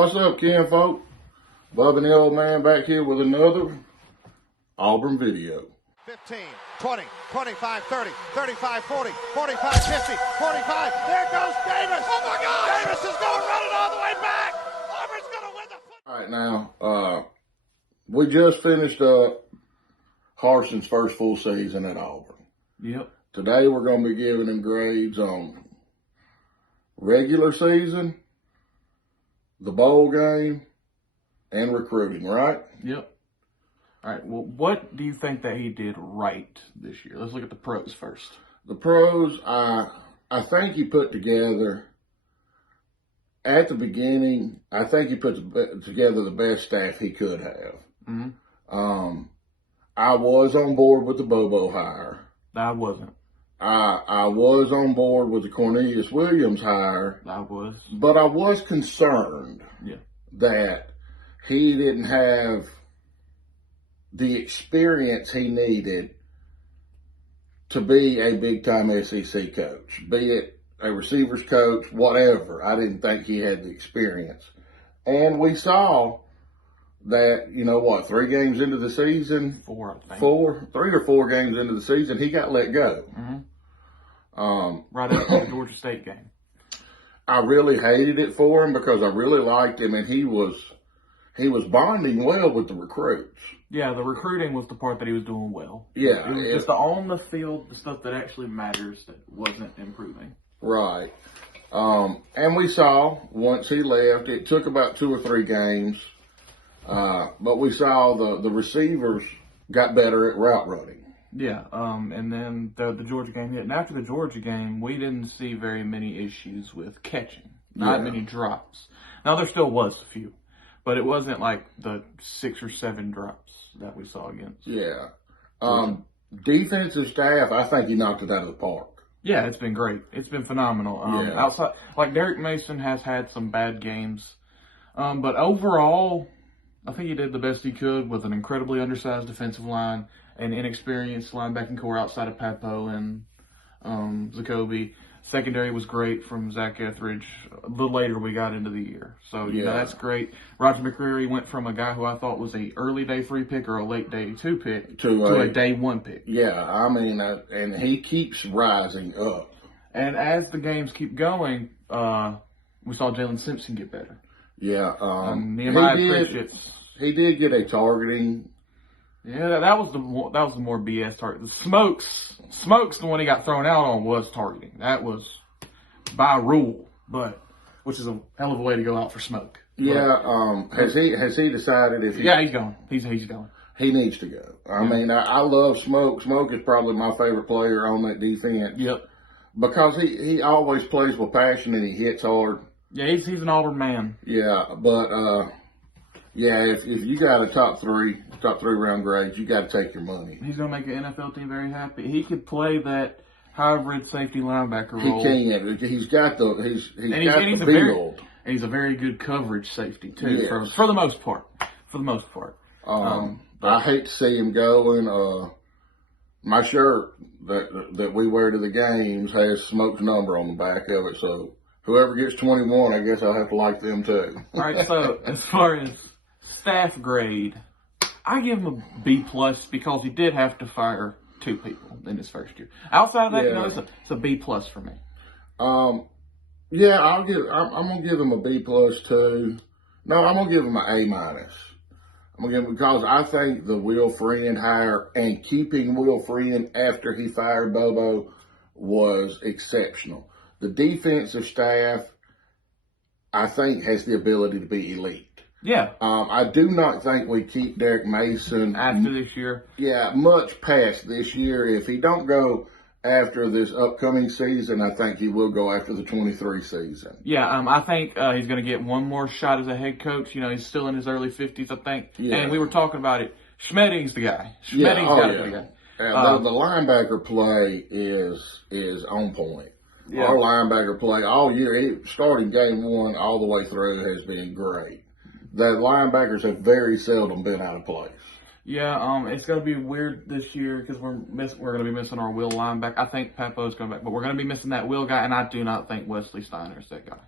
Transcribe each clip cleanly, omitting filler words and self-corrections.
What's up, kinfolk? Bub and the old man back here with another Auburn video. 15, 20, 25, 30, 35, 40, 45, 50, 45. There goes Davis. Oh, my God. Davis is going to run it all the way back. Auburn's going to win the football. All right, now, we just finished up Harsin's first full season at Auburn. Yep. Today, we're going to be giving him grades on regular season, the bowl game, and recruiting, right? Yep. All right. Well, what do you think that he did right this year? Let's look at the pros first. The pros, I think he put together, at the beginning, I think he put together the best staff he could have. Mm-hmm. I was on board with the Bobo hire. I wasn't. I was on board with the Cornelius Williams hire. I was. But I was concerned that he didn't have the experience he needed to be a big-time SEC coach, be it a receivers coach, whatever. I didn't think he had the experience. And we saw that, 3 games into the season? 4, I think. 3 or 4 games into the season, he got let go. Mm-hmm. Right after the Georgia State game. I really hated it for him because I really liked him, and he was bonding well with the recruits. Yeah, the recruiting was the part that he was doing well. Yeah. It was just the on the field, the stuff that actually matters that wasn't improving. Right. And we saw, once he left, it took about 2 or 3 games, but we saw the receivers got better at route running. Yeah, and then the Georgia game hit. And after the Georgia game, we didn't see very many issues with catching. Not many drops. Now, there still was a few, but it wasn't like the 6 or 7 drops that we saw against. Yeah. Defensive staff, I think he knocked it out of the park. Yeah, it's been great. It's been phenomenal. Outside, like Derek Mason has had some bad games, but overall, I think he did the best he could with an incredibly undersized defensive line and inexperienced linebacking core outside of Papo and Zacoby. Secondary was great from Zach Etheridge. A little later we got into the year. So, that's great. Roger McCreary went from a guy who I thought was a early day 3 pick or a late day 2 pick to a day 1 pick. Yeah, I mean, and he keeps rising up. And as the games keep going, we saw Jalen Simpson get better. Yeah. Nehemiah Pritchett's. He did get a targeting. Yeah, that was the more BS target. The Smokes, the one he got thrown out on was targeting. That was by rule, which is a hell of a way to go out for Smoke. Yeah, has he decided if he? Yeah, he's going. He's going. He needs to go. I mean, I love Smoke. Smoke is probably my favorite player on that defense. Yep. Because he always plays with passion and he hits hard. Yeah, he's an Auburn man. Yeah, but if you got a top three round grade, you got to take your money. He's going to make an NFL team very happy. He could play that hybrid safety linebacker role. He can. He's got the build. And he's a very good coverage safety too, for the most part. I hate to see him go, and my shirt that we wear to the games has Smoke's number on the back of it. So whoever gets 21, I guess I'll have to like them too. All right. So as far as staff grade, I give him a B+ because he did have to fire 2 people in his first year. Outside of that, it's a B+ for me. I'm gonna give him a B+ too. No, I'm gonna give him an A-. I'm gonna give him because I think the Will Friend hire and keeping Will Friend after he fired Bobo was exceptional. The defensive staff, I think, has the ability to be elite. Yeah. I do not think we keep Derek Mason after this year. Yeah, much past this year. If he don't go after this upcoming season, I think he will go after the 23 season. Yeah, I think he's going to get one more shot as a head coach. He's still in his early 50s, I think. Yeah. And we were talking about it. Schmedding's the guy. Schmedding's got to be the guy. The linebacker play is on point. Yeah. Our linebacker play all year, starting game 1 all the way through, has been great. The linebackers have very seldom been out of place. Yeah, it's going to be weird this year because we're going to be missing our will linebacker. I think Papo's coming back, but we're going to be missing that will guy, and I do not think Wesley Steiner's that guy.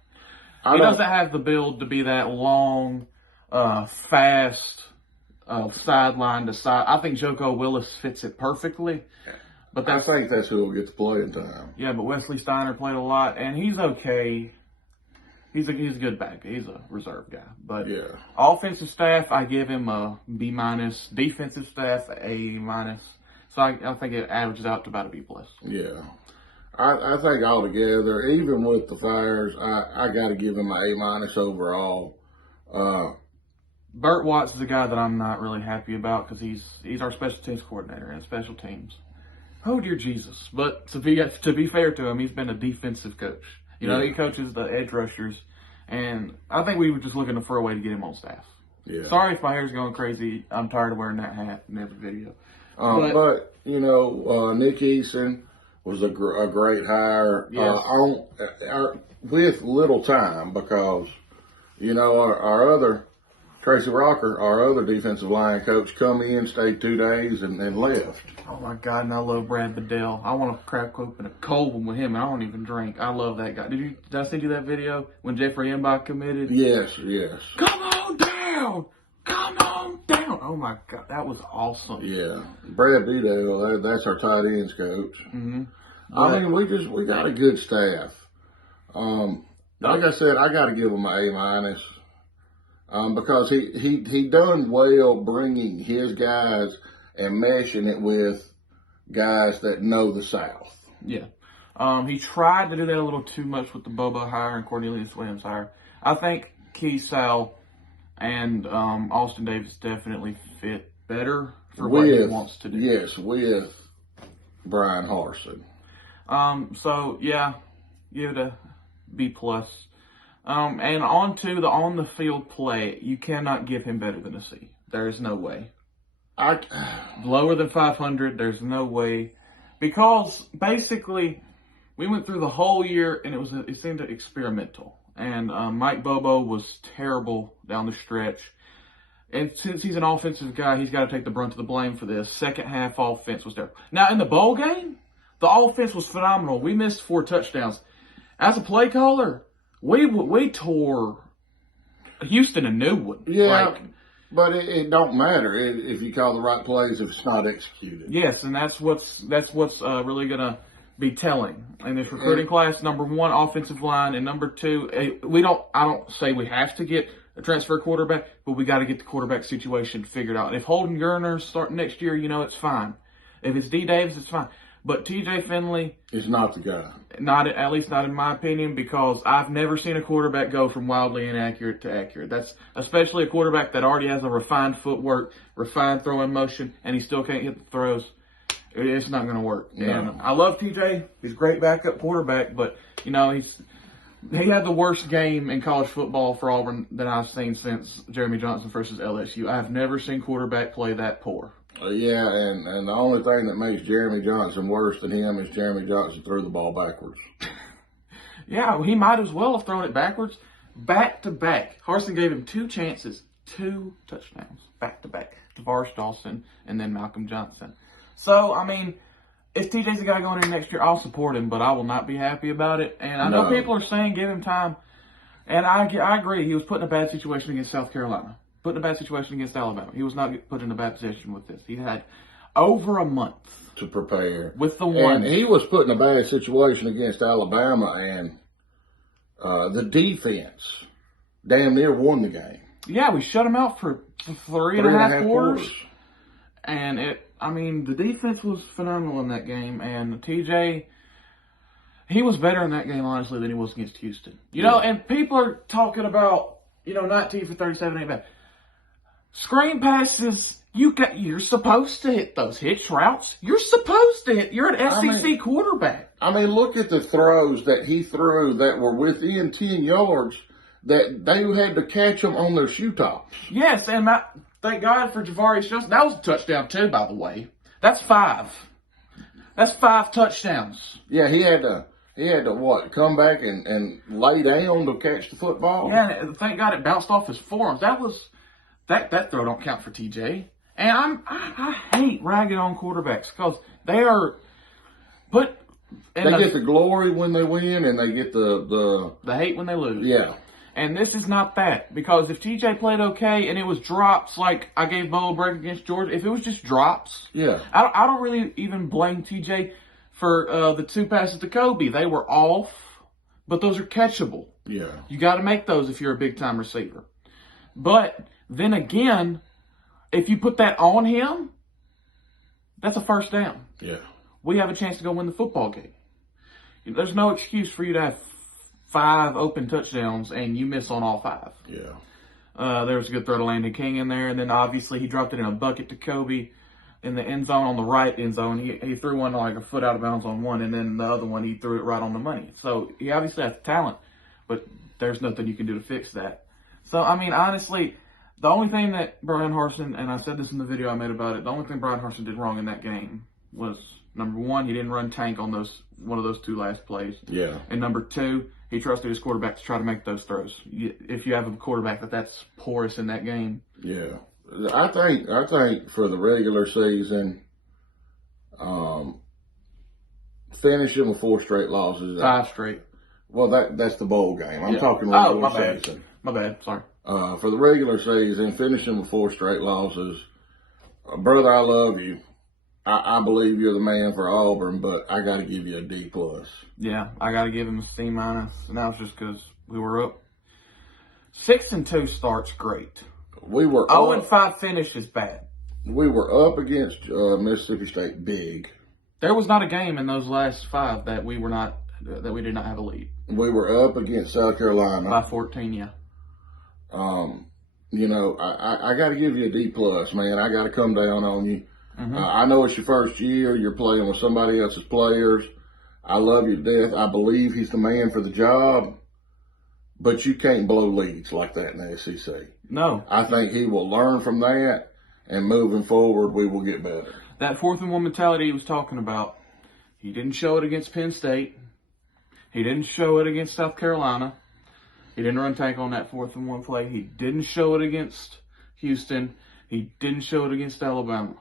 He doesn't have the build to be that long, fast, sideline to side. I think Joko Willis fits it perfectly. But I think that's who will get the playing time. Yeah, but Wesley Steiner played a lot, and he's okay. He's a good back. He's a reserve guy. But offensive staff, I give him a B-. Defensive staff, A-. So I think it averages out to about a B+. Yeah. I think altogether, even with the fires, I got to give him an A- overall. Burt Watts is a guy that I'm not really happy about because he's our special teams coordinator and special teams. Oh, dear Jesus. But to be fair to him, he's been a defensive coach. You know, he coaches the edge rushers, and I think we were just looking for a way to get him on staff. Yeah. Sorry if my hair's going crazy. I'm tired of wearing that hat in every video. But you know, Nick Eason was a great hire with little time because, you know, our other, Tracy Rocker, our other defensive line coach, come in, stayed 2 days, and left. Oh, my God, and I love Brad Bedell. I want to crack open a cold one with him, and I don't even drink. I love that guy. Did I send you that video when Jeffrey Embach committed? Yes. Come on down! Come on down! Oh, my God, that was awesome. Yeah. Brad Bedell, that's our tight ends coach. Mm-hmm. I mean, we got a good staff. Like I said, I got to give him an A-. Because he done well bringing his guys and meshing it with guys that know the South. Yeah. He tried to do that a little too much with the Bobo hire and Cornelius Williams hire. I think Keith Sal and Austin Davis definitely fit better for what he wants to do. Yes, with Bryan Harsin. So, yeah, give it a B+. And on to the on-the-field play, you cannot give him better than a C. There is no way. Lower than 500, there's no way. Because, basically, we went through the whole year, and it seemed experimental. And Mike Bobo was terrible down the stretch. And since he's an offensive guy, he's got to take the brunt of the blame for this. Second half offense was terrible. Now, in the bowl game, the offense was phenomenal. We missed 4 touchdowns. As a play caller, we tore Houston a new one. Yeah, but it don't matter if you call the right plays if it's not executed. Yes, and that's what's really gonna be telling in this recruiting class. Number 1, offensive line, and number 2, I don't say we have to get a transfer quarterback, but we got to get the quarterback situation figured out. If Holden Gurner's starting next year, you know it's fine. If it's D. Davis, it's fine. But T.J. Finley is not the guy. At least not in my opinion, because I've never seen a quarterback go from wildly inaccurate to accurate. That's especially a quarterback that already has a refined footwork, refined throwing motion, and he still can't hit the throws. It's not going to work. No. And I love T.J. He's a great backup quarterback, but you know he had the worst game in college football for Auburn that I've seen since Jeremy Johnson versus LSU. I've never seen quarterback play that poor. Yeah, and the only thing that makes Jeremy Johnson worse than him is Jeremy Johnson threw the ball backwards. Yeah, he might as well have thrown it backwards. Back to back. Harsin gave him 2 chances, 2 touchdowns, back to back. DeVaris Dawson and then Malcolm Johnson. So, I mean, if TJ's the guy going in next year, I'll support him, but I will not be happy about it. And I know people are saying give him time. And I agree. He was put in a bad situation against South Carolina. Put in a bad situation against Alabama. He was not put in a bad position with this. He had over a month to prepare. With the one. And he was put in a bad situation against Alabama, and the defense damn near won the game. Yeah, we shut him out for 3.5 quarters. And the defense was phenomenal in that game. And TJ, he was better in that game, honestly, than he was against Houston. You know, and people are talking about, 19 for 37 ain't bad. Screen passes, you're supposed to hit those hitch routes. You're supposed to hit. You're an SEC quarterback. Look at the throws that he threw that were within 10 yards that they had to catch them on their shoe tops. Yes, and thank God for Javarius Johnson. That was a touchdown too, by the way. That's 5. That's 5 touchdowns. Yeah, he had to come back and lay down to catch the football? Yeah, thank God it bounced off his forearms. That throw don't count for TJ. And I hate ragging on quarterbacks because they are they get the glory when they win and they get the hate when they lose. Yeah. And this is not that. Because if TJ played okay and it was drops like I gave Bo a break against Georgia, if it was just drops, I don't really even blame TJ for the 2 passes to Kobe. They were off, but those are catchable. Yeah. You got to make those if you're a big-time receiver. But then again, if you put that on him, that's a first down. Yeah. We have a chance to go win the football game. There's no excuse for you to have 5 open touchdowns and you miss on all 5. Yeah. There was a good throw to Landon King in there, and then obviously he dropped it in a bucket to Kobe in the end zone, on the right end zone. He threw one like a foot out of bounds on one, and then the other one he threw it right on the money. So he obviously has talent, but there's nothing you can do to fix that. So, I mean, honestly, the only thing that Bryan Harsin, and I said this in the video I made about it, the only thing Bryan Harsin did wrong in that game was, number 1, he didn't run tank on one of those 2 last plays. Yeah. And number 2, he trusted his quarterback to try to make those throws. If you have a quarterback that's porous in that game. Yeah. I think for the regular season, finishing with 4 straight losses. 5 straight. Well, that's the bowl game. I'm talking regular season. My bad. Sorry. For the regular season, finishing with 4 straight losses, brother, I love you. I believe you're the man for Auburn, but I got to give you a D+. Yeah, I got to give him a C-. And that was just because we were up. 6-2 start's great. We were 0-5 finish is bad. We were up against Mississippi State big. There was not a game in those last 5 that we did not have a lead. We were up against South Carolina by 14. Yeah. You know, I got to give you a D+, man. I got to come down on you. Mm-hmm. I know it's your first year. You're playing with somebody else's players. I love you to death. I believe he's the man for the job. But you can't blow leads like that in the SEC. No. I think he will learn from that, and moving forward, we will get better. That 4th and 1 mentality he was talking about, he didn't show it against Penn State. He didn't show it against South Carolina. He didn't run tank on that 4th and 1 play. He didn't show it against Houston. He didn't show it against Alabama.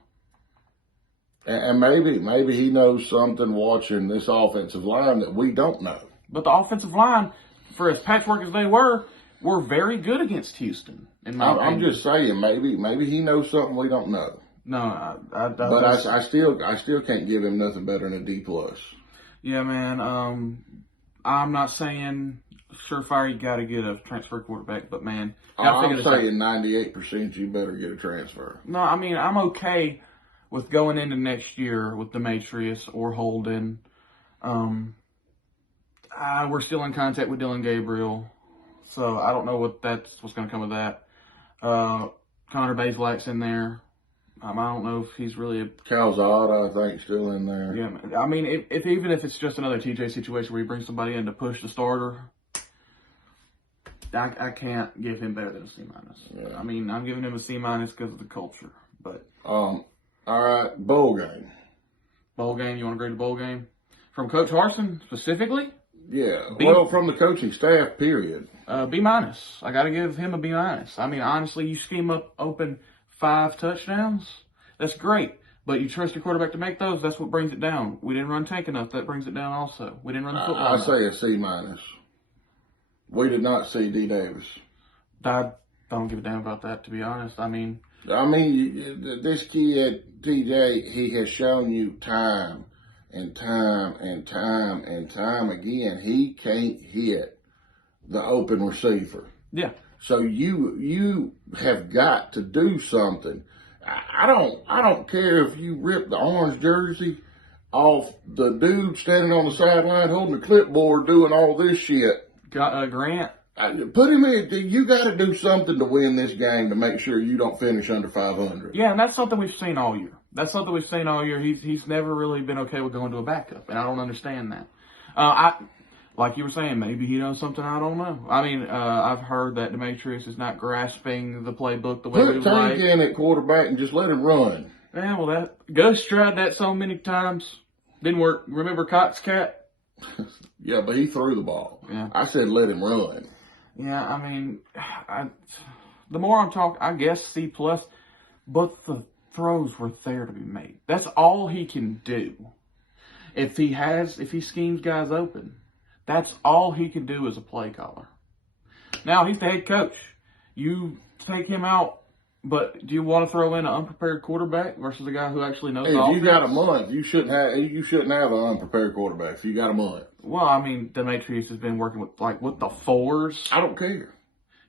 And maybe he knows something watching this offensive line that we don't know. But the offensive line, for as patchwork as they were very good against Houston. I'm just saying, maybe he knows something we don't know. No, but I still can't give him nothing better than a D+. Yeah, man. I'm not saying surefire you got to get a transfer quarterback, but man, I'm saying 98% you better get a transfer. No, I mean I'm okay with going into next year with Demetrius or Holden. We're still in contact with Dylan Gabriel, so I don't know what's going to come of that. Connor Bazelak's in there. I don't know if he's really Calzada, I think, still in there. Yeah, I mean, even if it's just another TJ situation where you bring somebody in to push the starter, I can't give him better than a C-. Yeah. I mean, I'm giving him a C- because of the culture. But all right, bowl game. Bowl game. You want to grade the bowl game from Coach Harsin specifically? Yeah. Well, from the coaching staff, period. B-. I got to give him a B-. I mean, honestly, you scheme up open 5 touchdowns, that's great. But you trust your quarterback to make those, that's what brings it down. We didn't run tank enough, that brings it down also. We didn't run the football enough. I say a C-. We did not see D. Davis. I don't give a damn about that, to be honest. I mean, this kid, TJ, he has shown you time and time and time and time again, he can't hit the open receiver. Yeah. So you have got to do something. I don't care if you rip the orange jersey off the dude standing on the sideline holding the clipboard doing all this shit. Grant. Put him in. You got to do something to win this game to make sure you don't finish under 500. Yeah, and that's something we've seen all year. He's never really been okay with going to a backup, and I don't understand that. Like you were saying, maybe he knows something I don't know. I mean, I've heard that Demetrius is not grasping the playbook the way we would like. Put Tank in at quarterback and just let him run. Yeah, well, Gus tried that so many times. Didn't work. Remember Cox Cat? Yeah, but he threw the ball. Yeah. I said let him run. Yeah, I mean, the more I'm talking, I guess C+, but the throws were there to be made. That's all he can do. If he schemes guys open, that's all he can do as a play caller. Now, he's the head coach. You take him out, but do you want to throw in an unprepared quarterback versus a guy who actually knows the offense? If you got a month, you shouldn't have an unprepared quarterback if you got a month. Well, I mean, Demetrius has been working with the fours. I don't care.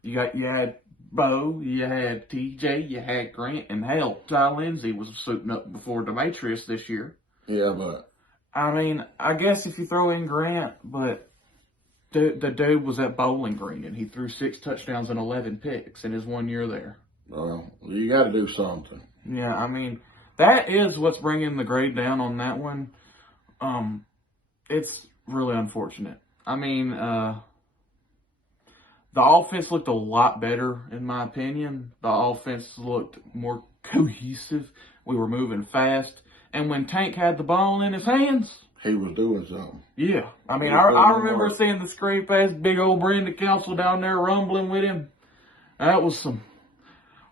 You had Bo, you had TJ, you had Grant, and hell, Ty Lindsey was suiting up before Demetrius this year. Yeah, but I mean, I guess if you throw in Grant, but the dude was at Bowling Green and he threw 6 touchdowns and 11 picks in his 1 year there. Well, you got to do something. Yeah, I mean, that is what's bringing the grade down on that one. It's really unfortunate. I mean, the offense looked a lot better, in my opinion. The offense looked more cohesive. We were moving fast. And when Tank had the ball in his hands, he was doing something. Yeah. I mean, I remember seeing the screen pass, big old Brandon Council down there rumbling with him. That was a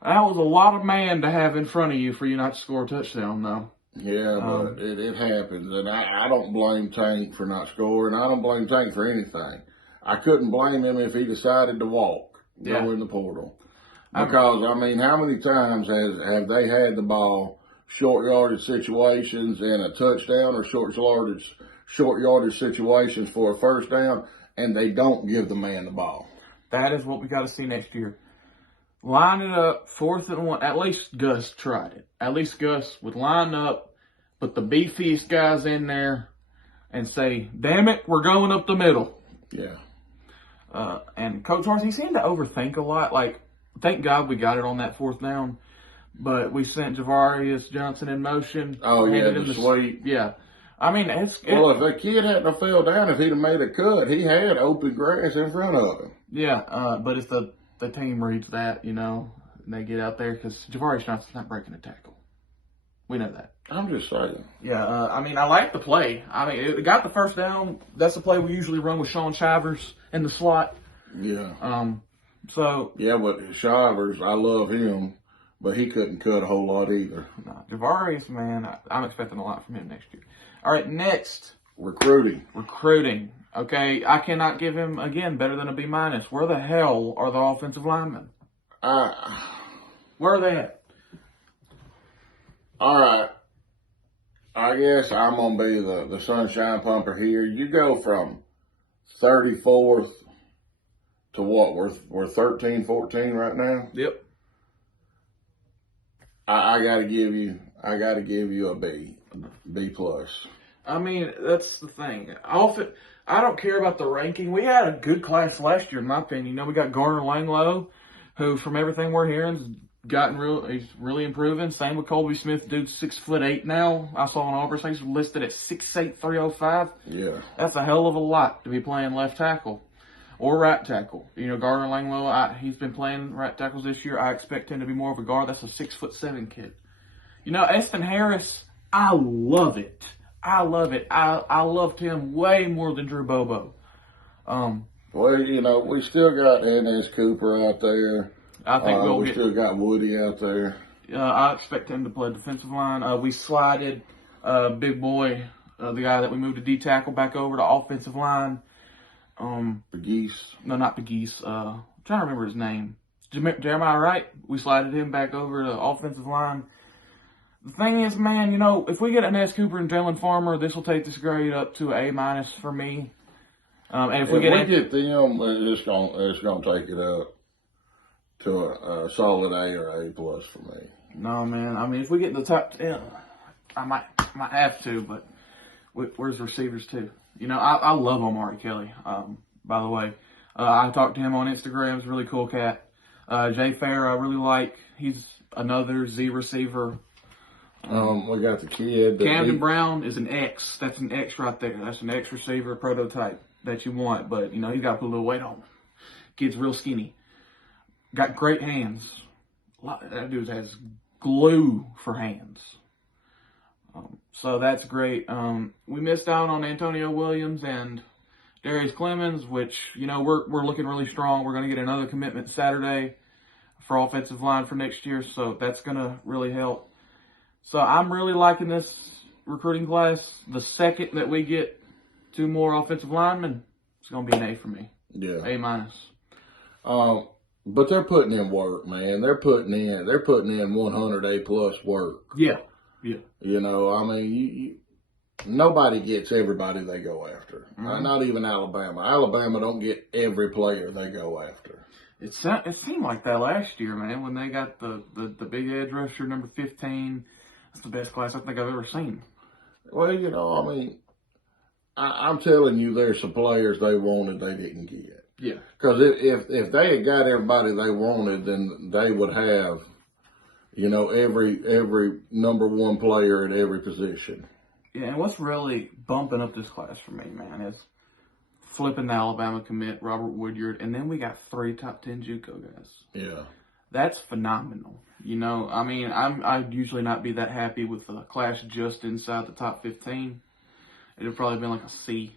lot of man to have in front of you for you not to score a touchdown, though. Yeah, but it happens. And I don't blame Tank for not scoring. I don't blame Tank for anything. I couldn't blame him if he decided to go in the portal. Because, I mean, how many times have they had the ball, short yardage situations and a touchdown, or short yardage situations for a first down, and they don't give the man the ball? That is what we got to see next year. Line it up, 4th and 1. At least Gus tried it. At least Gus would line up, put the beefiest guys in there, and say, damn it, we're going up the middle. Yeah. And Coach Harsin, he seemed to overthink a lot. Like, thank God we got it on that 4th down. But we sent Javarius Johnson in motion. Oh, yeah, the sweep. Yeah. I mean, well, if that kid hadn't fell down, if he'd have made a cut, he had open grass in front of him. Yeah, but if the team reads that, and they get out there, because Javarius Johnson's not breaking a tackle. We know that. I'm just saying. Yeah, I mean, I like the play. I mean, it got the first down. That's the play we usually run with Sean Shivers in the slot. Yeah. So. Yeah, but Shivers, I love him, but he couldn't cut a whole lot either. No, Javarius, man, I'm expecting a lot from him next year. All right, next. Recruiting. Okay, I cannot give him, again, better than a B-. Where the hell are the offensive linemen? Where are they at? All right. I guess I'm going to be the sunshine pumper here. You go from 34th to what? We're 13, 14 right now? Yep. I got to give you a B plus. I mean, that's the thing. I don't care about the ranking. We had a good class last year, in my opinion. We got Garner Langlow, who, from everything we're hearing, he's really improving. Same with Colby Smith, dude's 6'8" now. I saw on Auburn, he's listed at 6'8", 305. Yeah. That's a hell of a lot to be playing left tackle or right tackle. Garner Langlow, he's been playing right tackles this year. I expect him to be more of a guard. That's a 6'7" kid. Eston Harris, I love it. I loved him way more than Drew Bobo. Well, we still got N.S. Cooper out there. I think we still got Woody out there. I expect him to play defensive line. We slided Big Boy, the guy that we moved to D tackle, back over to offensive line. Pegues. No, not Pegues. I'm trying to remember his name. Jeremiah Wright. We slided him back over to offensive line. The thing is, man, if we get N.S. Cooper and Jalen Farmer, this will take this grade up to A- for me. And if we get them, it's gonna take it up to a solid A or A plus for me. No, man. I mean, if we get in the top 10, I might have to, but where's receivers too? I love Omari Kelly. By the way, I talked to him on Instagram. He's a really cool cat. Jay Fair, I really like. He's another Z receiver. We got the kid. Camden Brown is an X. That's an X right there. That's an X receiver prototype that you want, but you got to put a little weight on him. Kid's real skinny. Got great hands. That dude has glue for hands. So that's great. We missed out on Antonio Williams and Darius Clemens, which, we're looking really strong. We're going to get another commitment Saturday for offensive line for next year, so that's going to really help. So I'm really liking this recruiting class. The second that we get 2 more offensive linemen, it's going to be an A for me. Yeah. A-. But they're putting in work, man. They're putting in 100 A+ work. Yeah. You know, I mean, nobody gets everybody they go after. Mm-hmm. Not even Alabama. Alabama don't get every player they go after. It seemed like that last year, man, when they got the big edge rusher, number 15. That's the best class I think I've ever seen. Well, you know, I mean, I'm telling you, there's some players they wanted they didn't get. Yeah. Because if they had got everybody they wanted, then they would have, you know, every number one player at every position. Yeah, and what's really bumping up this class for me, man, is flipping the Alabama commit, Robert Woodyard, and then we got 3 top 10 JUCO guys. Yeah. That's phenomenal. You know, I mean, I'd usually not be that happy with a class just inside the top 15. It would probably been like a C.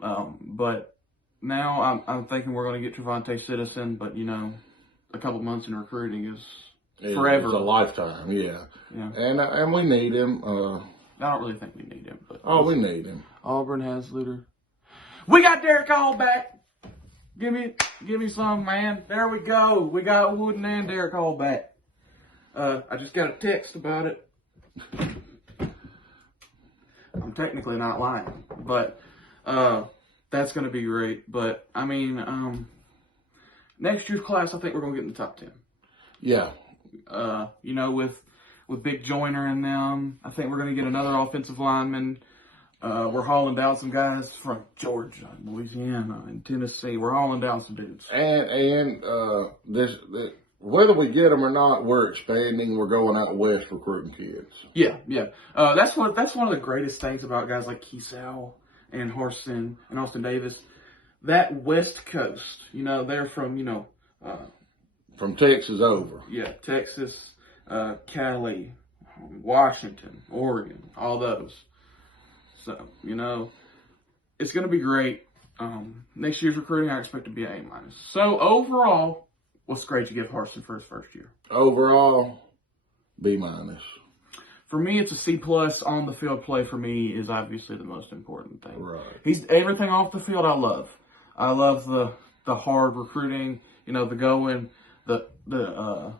But now I'm thinking we're going to get Trevante Citizen, but, you know, a couple months in recruiting is forever. It's a lifetime, yeah. And we need him. I don't really think we need him. But we need him. Auburn has Luter. We got Derek Hall back. Give me some, man. There we go. We got Wooden and Derek Hall back. I just got a text about it. I'm technically not lying, but that's going to be great. But, I mean, next year's class, I think we're going to get in the top 10. Yeah. You know, with Big Joyner and them, I think we're going to get another offensive lineman. We're hauling down some guys from Georgia, Louisiana, and Tennessee. We're hauling down some dudes. And whether we get them or not, we're expanding. We're going out west recruiting kids. Yeah. That's one of the greatest things about guys like Keesau and Harsin and Austin Davis. That West Coast, you know, they're from, you know, from Texas over. Yeah, Texas, Cali, Washington, Oregon, all those. So, you know, it's going to be great. Next year's recruiting, I expect to be an A-. So, overall, what's great you give Harsin for his first year? Overall, B-. For me, it's a C+. On the field play for me is obviously the most important thing. Right. He's everything off the field I love. I love the hard recruiting, you know, the going, the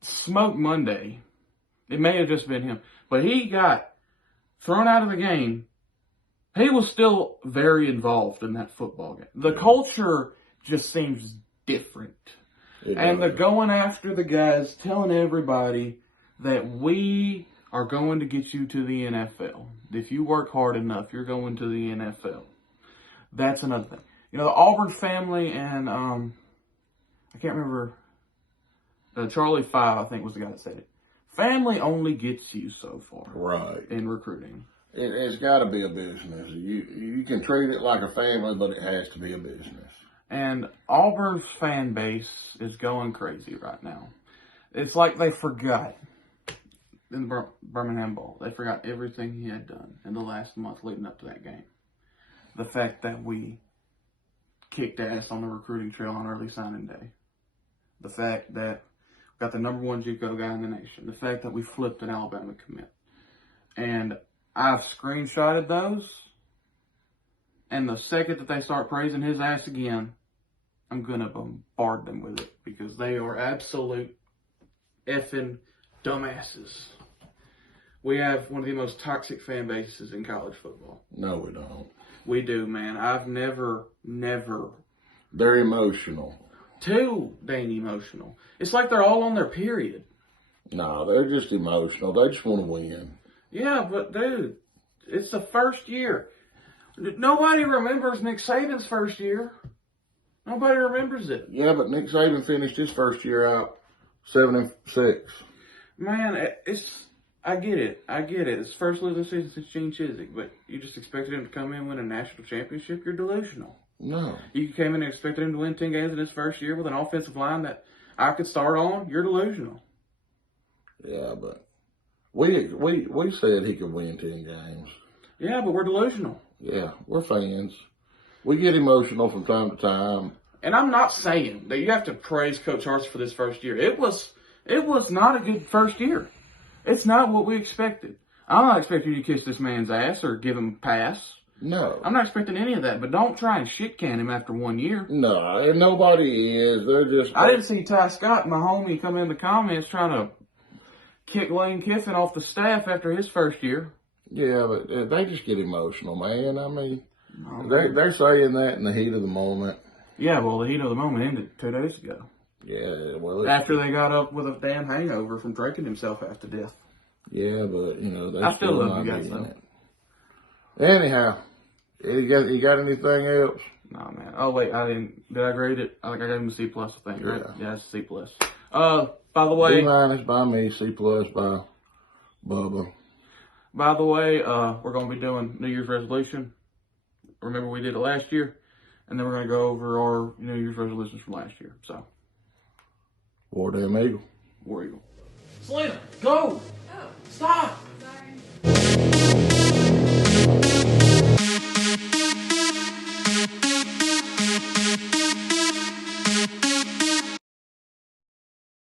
Smoke Monday. It may have just been him, but he got thrown out of the game. He was still very involved in that football game. The culture just seems different. And the going after the guys, telling everybody that we are going to get you to the NFL. If you work hard enough, you're going to the NFL. That's another thing. You know, the Auburn family and, I can't remember, Charlie Five, I think, was the guy that said it. Family only gets you so far. Right. In recruiting. It's got to be a business. You can treat it like a family, but it has to be a business. And Auburn's fan base is going crazy right now. It's like they forgot in the Birmingham Bowl. They forgot everything he had done in the last month leading up to that game. The fact that we kicked ass on the recruiting trail on early signing day. The fact that we got the number one JUCO guy in the nation. The fact that we flipped an Alabama commit. And I've screenshotted those. And the second that they start praising his ass again, I'm going to bombard them with it. Because they are absolute effing dumbasses. We have one of the most toxic fan bases in college football. No, we don't. We do, man. I've never. They're emotional. Too dang emotional. It's like they're all on their period. No, they're just emotional. They just want to win. Yeah, but dude, it's the first year. Nobody remembers Nick Saban's first year. Nobody remembers it. Yeah, but Nick Saban finished his first year out 7-6. Man, I get it. It's first losing season since Gene Chizik, but you just expected him to come in and win a national championship? You're delusional. No. You came in and expected him to win 10 games in his first year with an offensive line that I could start on? You're delusional. Yeah, but we said he could win 10 games. Yeah, but we're delusional. Yeah, we're fans. We get emotional from time to time. And I'm not saying that you have to praise Coach Harsin for this first year. It was not a good first year. It's not what we expected. I'm not expecting you to kiss this man's ass or give him a pass. No. I'm not expecting any of that, but don't try and shit can him after 1 year. No, and nobody is. They're just... I didn't see Ty Scott, my homie, come in the comments trying to kick Lane Kiffin off the staff after his first year. Yeah, but they just get emotional, man. I mean, they're saying that in the heat of the moment. Yeah, well, the heat of the moment ended 2 days ago. Yeah, well... After they got up with a damn hangover from drinking himself half to death. Yeah, but, you know, I still love you guys, though. Anyhow, you got anything else? No, man. Oh, wait, did I grade it? I gave him a C+, I think, right? Yeah, it's a C+. By the way... C- by me, C+ by Bubba. By the way, we're going to be doing New Year's resolution. Remember we did it last year? And then we're going to go over our New Year's resolutions from last year. So, War Damn Eagle. War Eagle. Selena, go! Oh, Stop! sorry.